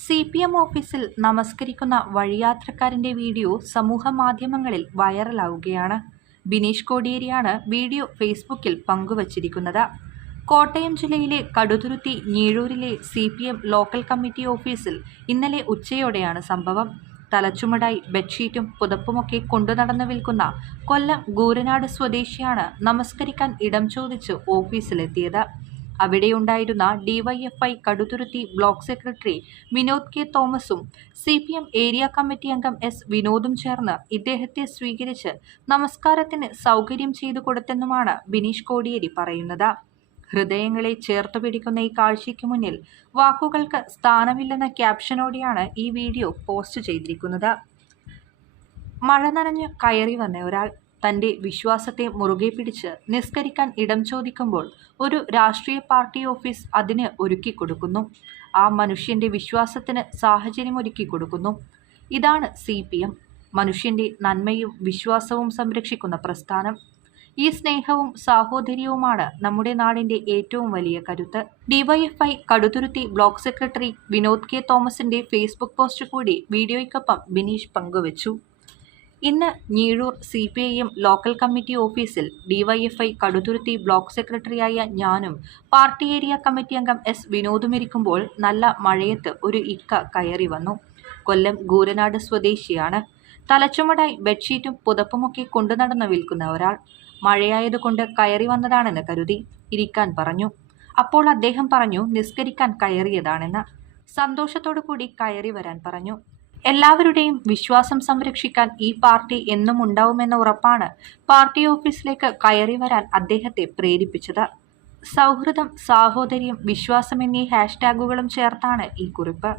C P M ഓഫീസിൽ നമസ്കരിക്കുന്ന വഴിയാത്രക്കാരന്റെ video സമൂഹ മാധ്യമങ്ങളിൽ വൈറലാവുകയാണ്. ബിനീഷ് കോടിയേരിയാണ് വീഡിയോ ഫേസ്ബുക്കിൽ പങ്കുവച്ചിരിക്കുന്നത്. കോട്ടയം ജില്ലയിലെ Kaduthuruthy ഞീഴൂരിലെ C P M local committee ഓഫീസിൽ ഇന്നലെ ഉച്ചയോടെയാണ് സംഭവം. തലച്ചുമടായി ബെഡ്ഷീറ്റും പുതപ്പുമൊക്കെ കൊണ്ടുനടന്നു വിൽക്കുന്ന കൊല്ലം ഗൂരനാട് സ്വദേശിയാണ് നമസ്കരിക്കാൻ ഇടം ചോദിച്ച് ഓഫീസിലെത്തിയത്. അവിടെയുണ്ടായിരുന്ന DYFI Kaduthuruthy block secretary Vinod K തോമസും സി ഏരിയ കമ്മിറ്റി അംഗം എസ് വിനോദും ചേർന്ന് ഇദ്ദേഹത്തെ സ്വീകരിച്ച് നമസ്കാരത്തിന് സൗകര്യം ചെയ്തു കൊടുത്തെന്നുമാണ് ബിനീഷ് കോടിയേരി പറയുന്നത്. ഹൃദയങ്ങളെ ചേർത്തു പിടിക്കുന്ന ഈ കാഴ്ചയ്ക്ക് മുന്നിൽ വാക്കുകൾക്ക് സ്ഥാനമില്ലെന്ന ക്യാപ്ഷനോടെയാണ് ഈ വീഡിയോ പോസ്റ്റ് ചെയ്തിരിക്കുന്നത്. മഴ നനഞ്ഞ് കയറി വന്ന ഒരാൾ തന്റെ വിശ്വാസത്തെ മുറുകെ പിടിച്ച് നിസ്കരിക്കാൻ ഇടം ചോദിക്കുമ്പോൾ ഒരു രാഷ്ട്രീയ പാർട്ടി ഓഫീസ് അതിന് ഒരുക്കി കൊടുക്കുന്നു. ആ മനുഷ്യന്റെ വിശ്വാസത്തിന് സാഹചര്യം ഒരുക്കി കൊടുക്കുന്നു. ഇതാണ് സി പി എം. മനുഷ്യന്റെ നന്മയും വിശ്വാസവും സംരക്ഷിക്കുന്ന പ്രസ്ഥാനം. ഈ സ്നേഹവും സാഹോദര്യവുമാണ് നമ്മുടെ നാടിന്റെ ഏറ്റവും വലിയ കരുത്ത്. DYFI Kaduthuruthy block secretary Vinod K തോമസിന്റെ ഫേസ്ബുക്ക് പോസ്റ്റ് കൂടി വീഡിയോയ്ക്കൊപ്പം ബിനീഷ് പങ്കുവച്ചു. ഇന്ന് Njeezhoor C P I M local committee ഓഫീസിൽ ഡിവൈഎഫ്ഐ കടുതുരുത്തി ബ്ലോക്ക് സെക്രട്ടറിയായ ഞാനും പാർട്ടി ഏരിയ കമ്മിറ്റി അംഗം എസ് വിനോദുമിരിക്കുമ്പോൾ നല്ല മഴയത്ത് ഒരു ഇക്ക കയറി വന്നു. കൊല്ലം ഗൂരനാട് സ്വദേശിയാണ്. തലച്ചുമടായി ബെഡ്ഷീറ്റും പുതപ്പുമൊക്കെ കൊണ്ടു നടന്നു വിൽക്കുന്ന ഒരാൾ. മഴയായതുകൊണ്ട് കയറി വന്നതാണെന്ന് കരുതി ഇരിക്കാൻ പറഞ്ഞു. അപ്പോൾ അദ്ദേഹം പറഞ്ഞു നിസ്കരിക്കാൻ കയറിയതാണെന്ന്. സന്തോഷത്തോടു കൂടി കയറി വരാൻ പറഞ്ഞു. എല്ലാവരുടെയും വിശ്വാസം സംരക്ഷിക്കാൻ ഈ പാർട്ടി എന്നും ഉണ്ടാവുമെന്ന ഉറപ്പാണ് പാർട്ടി ഓഫീസിലേക്ക് കയറി വരാൻ അദ്ദേഹത്തെ പ്രേരിപ്പിച്ചത്. സൗഹൃദം സാഹോദര്യം വിശ്വാസം എന്നീ ഹാഷ്ടാഗുകളും ചേർത്താണ് ഈ കുറിപ്പ്.